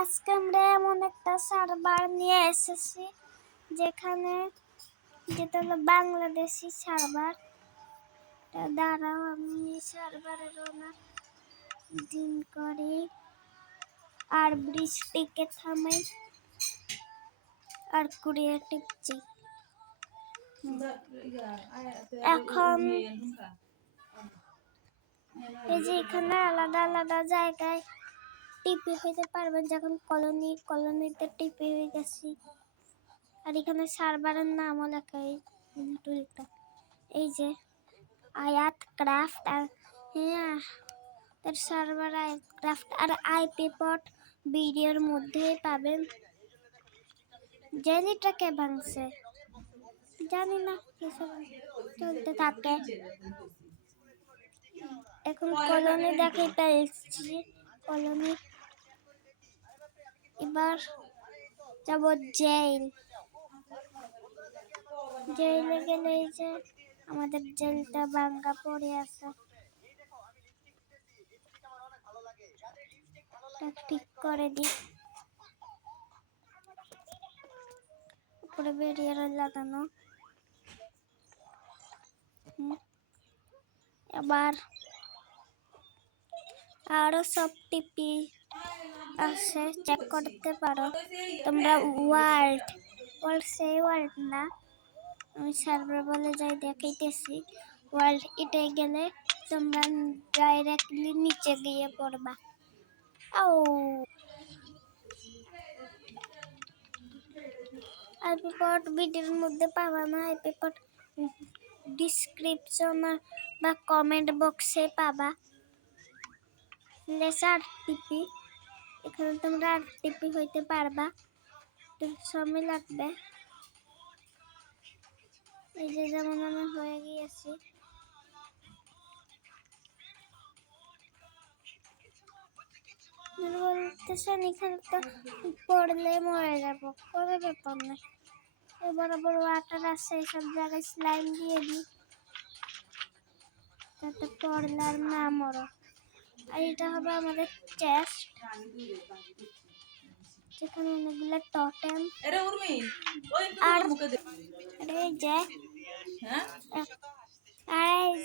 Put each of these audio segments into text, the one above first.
আজকে আমরা এমন একটা সার্ভার নিয়ে এসেছি যেখানে যেটা হলো বাংলাদেশি সার্ভার। দাঁড়াও আমি সার্ভারের ওনার দিন করি আর বৃষ্টিকে থামাই আর ক্রিয়েটিভ চেক। এখন এই যে এখানে আলাদা আলাদা জায়গায় টিপি হইতে পারবেন, যখন কলোনিতে টিপি হয়ে গেছি। আর এখানে সার্ভারের নামও লেখা এই যে আয়াত ক্রাফট। আর হ্যাঁ, তার সার্ভার আয়াত ক্রাফট আর আইপি পট ভিডিওর মধ্যেই পাবেন। জেলিটাকে ভাঙছে জানি না, কিছু চলতে থাকে। এখন কলোনি দেখে পেয়েছি, কলোনি। এবার যাব জেলে গেলে এই যে আমাদের জেলটা ভাঙ্গা পড়ে আছে, ঠিক করে দিই। উপরে ব্যারিয়ার লাগানো। এবার আরো সব টিপি আছে, চেক করতে পারো তোমরা। ওয়ার্ল্ড সেই ওয়ার্ল্ড না, আমি সার্ভার বলে যাই দেখাইতেছি। ওয়ার্ল্ড এটাই গেলে তোমরা ডাইরেক্টলি নিচে গিয়ে পড়বা। আইপি পট ভিডিওর মধ্যে পাবা না, আইপি পট ডিসক্রিপশন বা কমেন্ট বক্সে পাবা। টিপি এখানে তোমরা টিপি হইতে পারবা, সময় লাগবে। এই যে যেমন আমি হয়ে গিয়েছি। বলতেছেন এখানে তো পড়লে মরে যাবো, কোনো ব্যাপার না। বরাবর ওয়াটার আছে, এইসব জায়গায় স্লাইম দিয়ে দিই যাতে পড়লে আর না মরো। আর এটা হবে আমাদের চেস্ট, যেখানে অনেকগুলো টোটেম। আর এই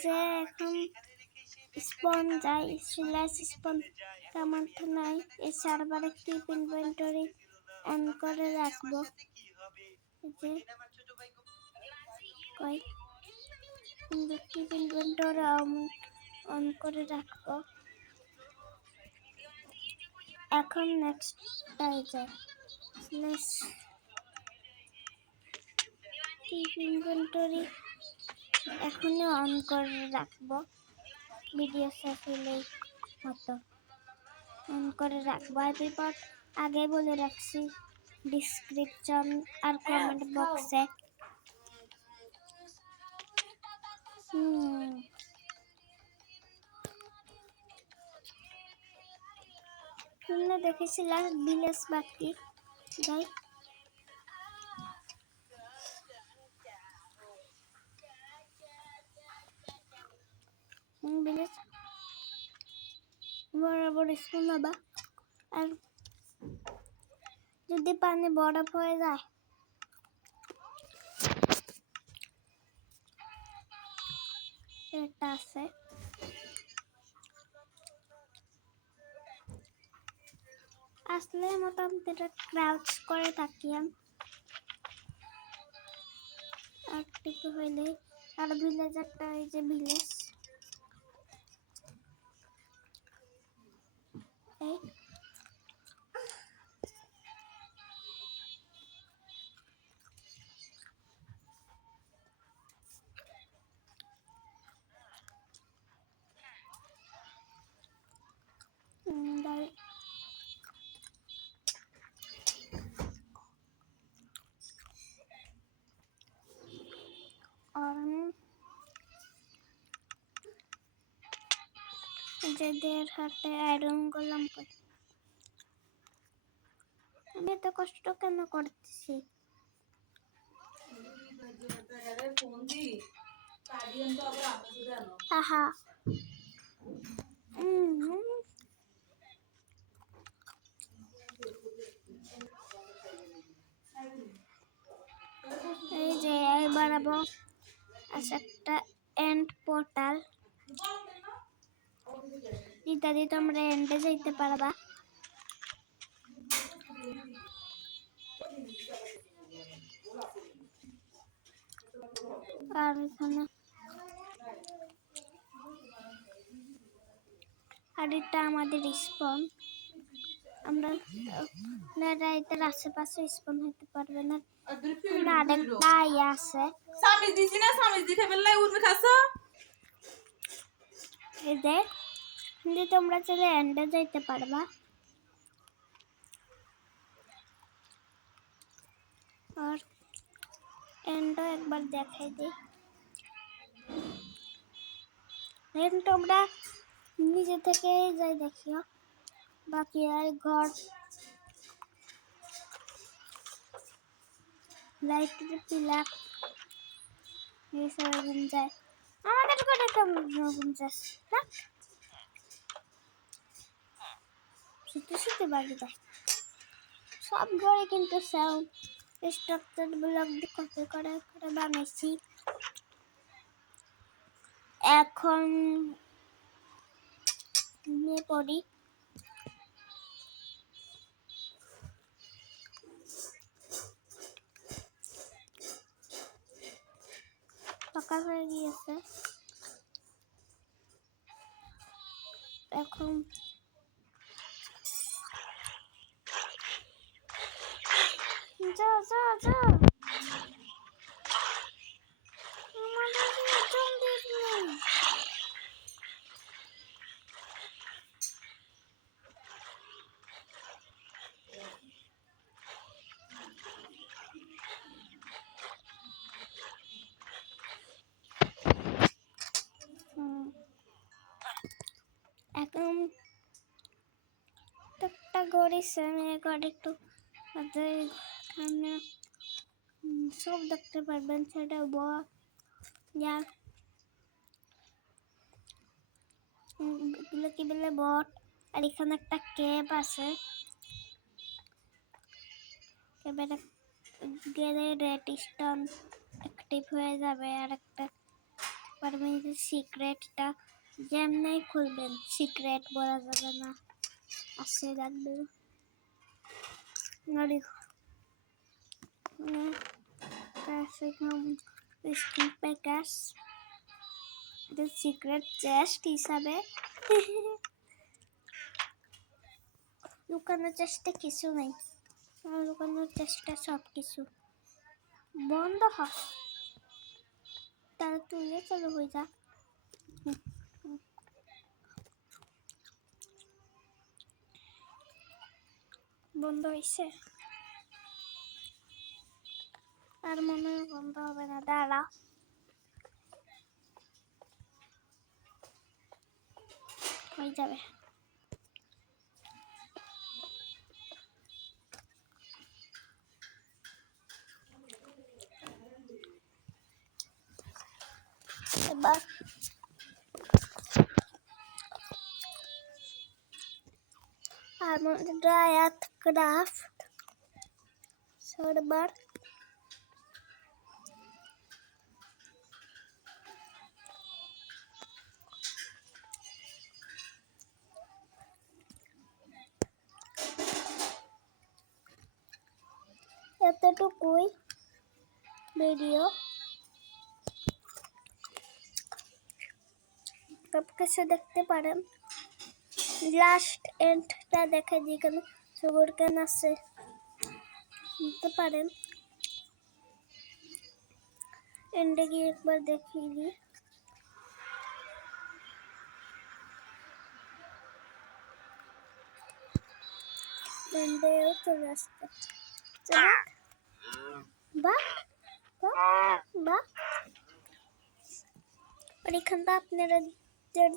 যে এখন স্পন যাই, স্পন তেমন নাই। এই সার্ভারে টিপ ইনভেন্টরি অন করে রাখবো। টিপ ইনভেন্টরি অন করে রাখবো। এখন নেক্সট টিপ ইনভেন্টরি এখনই অন করে রাখবো। ভিডিও শেষ হলেই মতো অন করে রাখবো। আইপি পট আগে বলে রাখছি ডিসক্রিপশন আর কমেন্ট বক্সে। তোমরা দেখেছিলাম ভিলেজ বাকি যাই। ভিলেজ বরাবর স্কুল বাবা। আর যদি পানি বরফ হয়ে যায়, এটা আছে আসলে মোটামুটি ক্রাউচ করে থাকি আমি। আর টিপি হইলে আর ভিলেজ একটা, এই যে ভিলেজ এই যেদের হাতে আয়রন গোলাম করে। আমি এত কষ্ট কেন করতেছি? আহা এই যে বাড়াবো আছে একটা এন্ড পোর্টাল, এটা দিয়ে তোমরা এন্ডে যাইতে পারবা। আর এখানে আর এটা আমাদের স্পন, আমরা এটার আশেপাশে স্পন হতে পারবে না। আরেকটা ইয়ে আছে, এদের কিন্তু তোমরা চলে এন্ডে যাইতে পারবা। আর এন্ডও একবার দেখাই দিই, এন্ড তোমরা নিজে থেকে যাই দেখিও। বাকি আর ঘর লাইটের পিলার এইসব যায়, আমাদের ঘরে কেমন যাচ্ছে না, শুতে শুতে বাড়ি যায়। সব ঘরে কিন্তু সাউন্ড স্ট্রাকচার ব্লক দিয়ে কপি করে করে বানাইছি। এখন নিয়ে পড়ি, সকাল হয়ে গিয়েছে। এখন যা যা যা আমাদের জলদি নেই। এখন একটা গড়িছে, আমি ঘরে একটু সব দেখতে পারবেন, সেটা কি বলে বট। আর এখানে একটা কেব আছে, কেবের গেলে রেড স্টোন অ্যাক্টিভ হয়ে যাবে। আর একটা পারবেন যে সিক্রেটটা যেমনি খুলবেন, সিক্রেট বলা যাবে না, আসে রাখবে। সিক্রেট চেস্ট হিসাবে লুকানোর চেষ্টা কিছু নেই, লুকানোর চেষ্টা সব কিছু বন্ধ হয়। তাহলে তুইও চলো হয়ে যা। বন্ধ হয়েছে, আর মনে হয় বন্ধ হবে না, দাঁড়া। হয়ে যাবে। এবার আমাদের রায়াত ক্রাফট সার্ভার এতটুকুই ভিডিও, সব কিছু দেখতে পারেন। লাস্ট এন্ডটা দেখে দিই, কেন সুগার কেন আছে দেখতে পারেন। এন্ডে গিয়ে একবার দেখিয়ে দিই, এন্ডেও চলে আসতে। বাহ বাহ, আর এখানটা আপনারা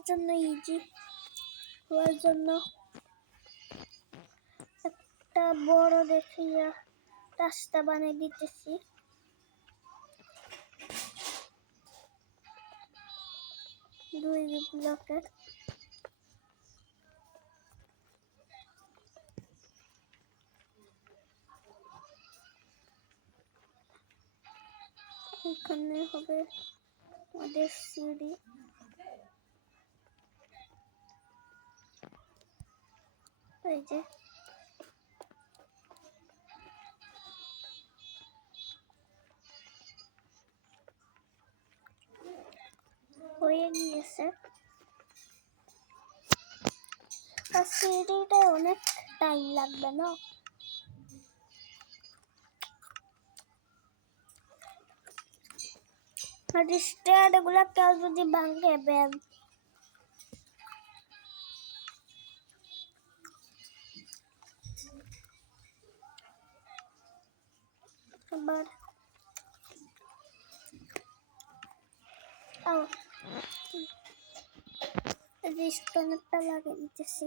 জন্য ইজি হওয়ার জন্য একটা বড় দেখিয়া রাস্তা বানিয়ে দিতেছি। দুই ব্লকের এখানে হবে আমাদের সিঁড়ি। এই যে হয়ে গিয়েছে, আর সিঁড়িটা অনেক টাইম লাগবে না? আর স্টেয়ার এগুলা কেউ যদি ভাঙে ব্যাগ। আবার রিস্টনেরটা লাগিয়ে দিতেছি।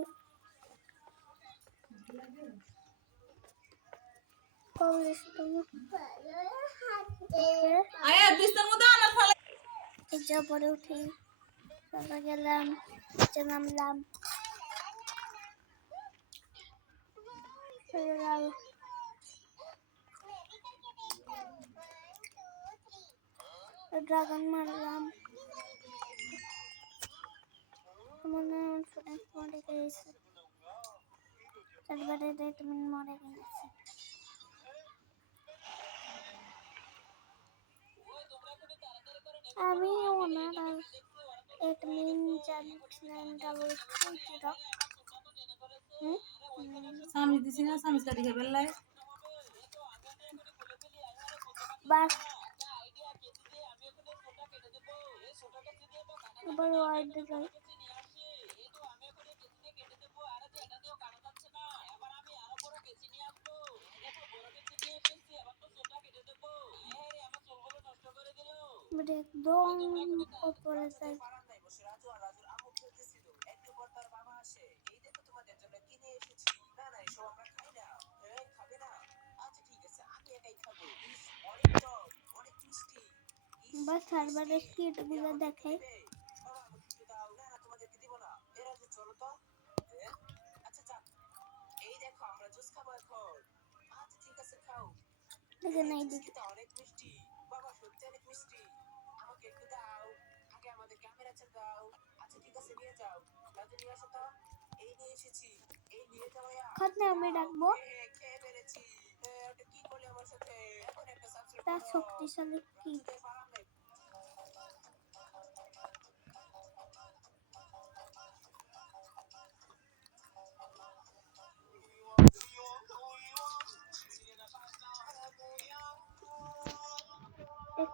পরে উঠি, তারপর গেলাম, নামলাম, ড্রাগন মারলাম, মনে মরে গেছে, তারপরে তুমি মরে গেছে। আমি ওনার আর এক জানছিলাম ডাবল কিরা সামনে দিছি না, সামনে কাটি খেয়ে বেলায় বাস এবার ওয়ার্ড যাই। একদম উপরে যাই। বা সার্ভারের কিটগুলো দেখাই। এখানে দিকে খাতে আমি রাখবো। তার শক্তিশালী কি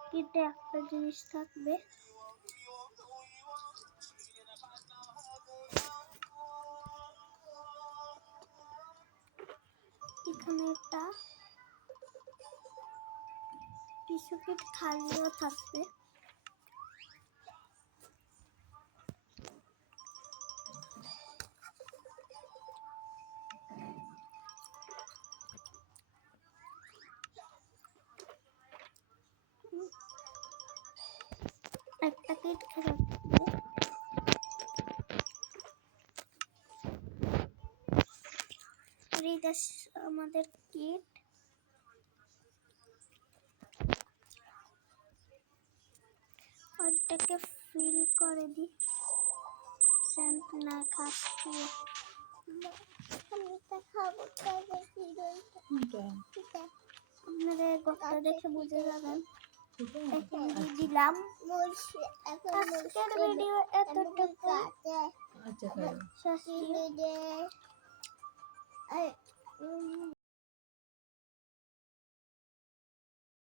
কিটে একটা জিনিস থাকবে। এখানে একটা কিছু কিট খালিও থাকবে। একটা কিট খেলা আমাদের কিট ওইটাকে ফিল করে দিই। সেন্ট না খাচ্ছি আপনাদের গল্পটা দেখে বুঝে যাবেন। দিলাম আজকের ভিডিও এতটুকু।